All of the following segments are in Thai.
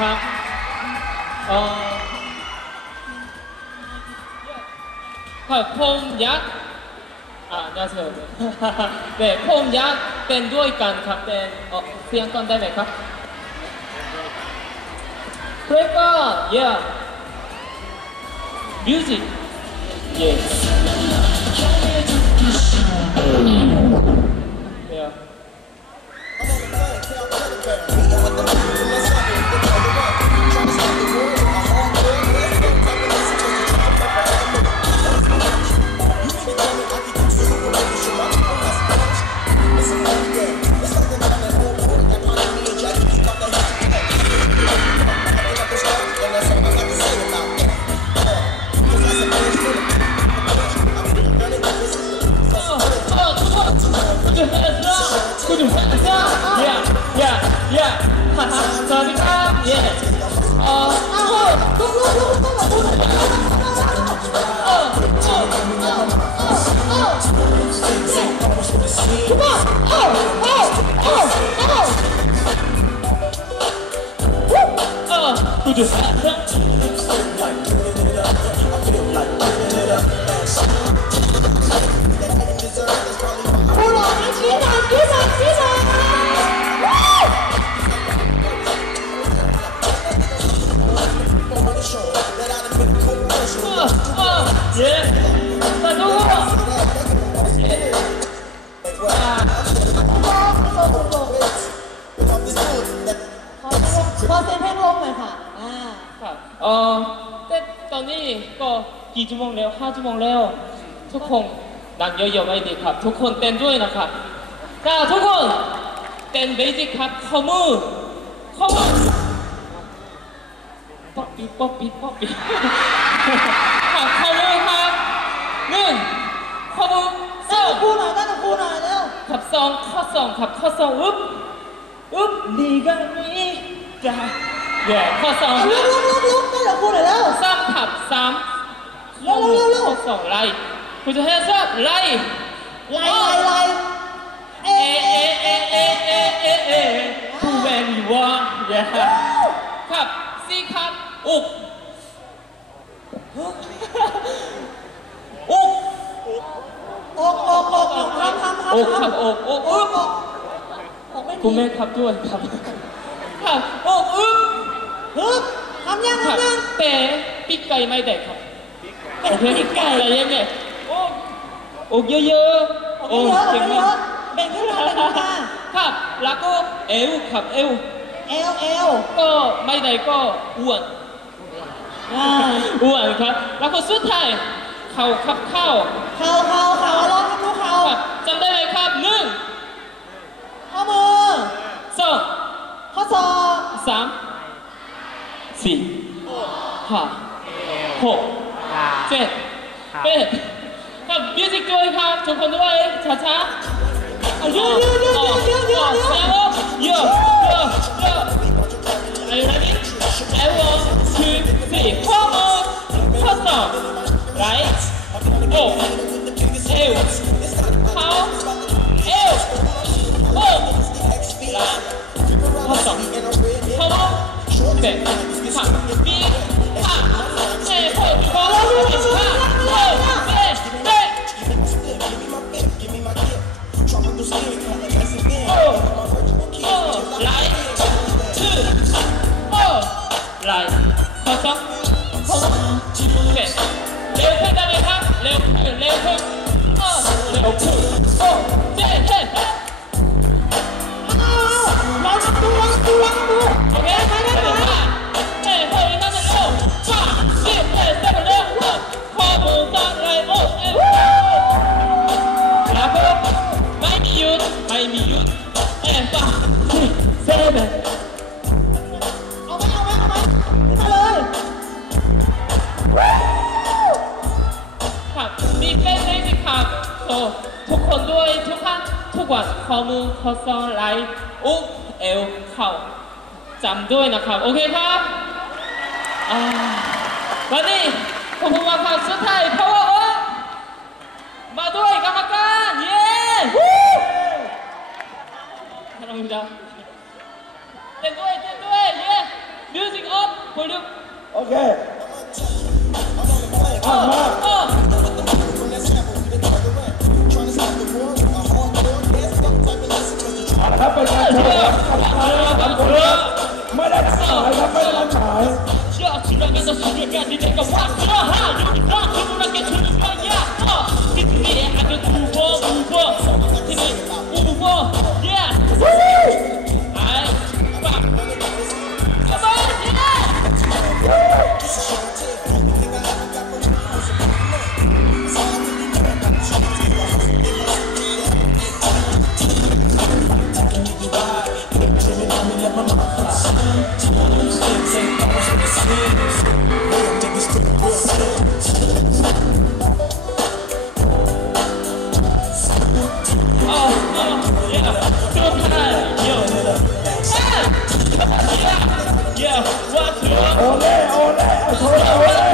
ครับเอ่อครับผมยากอ่าน่าเชื่อเลยเด็ผมยากเต้นด้วยกันครับเต้นเอ่อเสียงก่อนได้ไหมครับเพลงก็ yeah music yes เเออแต่ตอนนี้ก็กี่ชั่วโมงแล้วห้าชั่วโมงแล้ว ทุกคนดังเยอะๆไม่ดีครับ ทุกคนเต้นด้วยนะครับจ้าทุกคนเต้นเบสิกครับข้อมือข้อมือป๊อปปี้ป๊อปปี้ป๊อปปี้ครับข้อมือครับหนึ่งข้อมือสองงกับครูหน่อยตั้งครูหน่อยเร็วครับสองข้อสองครับข้อสองอึ๊บอึ๊บนี่ก็นี่จ้าแย่ข้อสองลุกลุกลุก ลุกตั้งกับครูหน่อยเร็วสามขับสามเร็วเร็วเร็วข้อสองไล่คุณจะให้ทราบไล่ไล่ไล่ไล่เอเอเอเอเอเอเอเอ Who when you want yeah ครับสี่ครับอุกอุกอกอกอกอกทำทำทำอกครับอกอกออกบอกอกไม่คุณแม่ครับด้วยครับครับอกอึ๊บฮึบ ทำยังครับทำยังแต่ปีกไก่ไม่ได้ครับโอเคปีกไก่ใจเย็นเนี่ยโอ้อกเยอะๆโอ้เยอะอเก่กงเยมากแบ่งขึ้นมาแบ่งขึ้นมาครับแล้วก็เอวครับเอวเอลเอลก็ไม่ได้ก็อ้วนอ้วนครับ แล้วก็สุดท้ายเข่าครับเข่าเข่าเข่าเข่าลองทำดูเข่าจำได้ไหมครับหนึ่งข้อมือสองข้อศอกสาม สี่ห้าหกเจ็ดแปดครับมิวสิกด้วยครับทุกคนด้วยช้าๆ เอาเยอะเยอะเยอะเยอะเยอะเยอะเยอะ Yo, yo, yo. Are you ready? I want two, three. Come on. First on. Right. Oh. Ew. How? Ew. Oh. Right. First on. Come on. Okay. Ha. Big. Ha. Hey, hold. Follow me. Ha. Hold. Hey. Hey. Oh. Oh, right, two, oh, right, ข้อสองข้อสองโอเคเร็วขึ้นได้ไหมครับเร็วขึ้นเครับโตทุกคนด้วยทุกท่านทุกวันข้อมือข้อศอกไหล่อกเอวเข่าจำด้วยนะครับ โอเคครับอ่าวันนี้ขอบคุณมากครับสุดท้าย power up มาด้วยกรรมการเย้วู้ขอบคุณครับเต้นด้วยเต้นด้วยเย้ Music up volume โอเคอะมา어เอาละ ครับเป็นการโชว์ของกรรมการนะครับผมไม่ได้นัดหมายครับไม่ได้นัดหมาย 야, เล่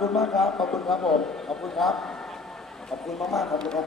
คุณมากครับ ขอบคุณครับผม ขอบคุณครับ ขอบคุณมากๆขอบคุณครับ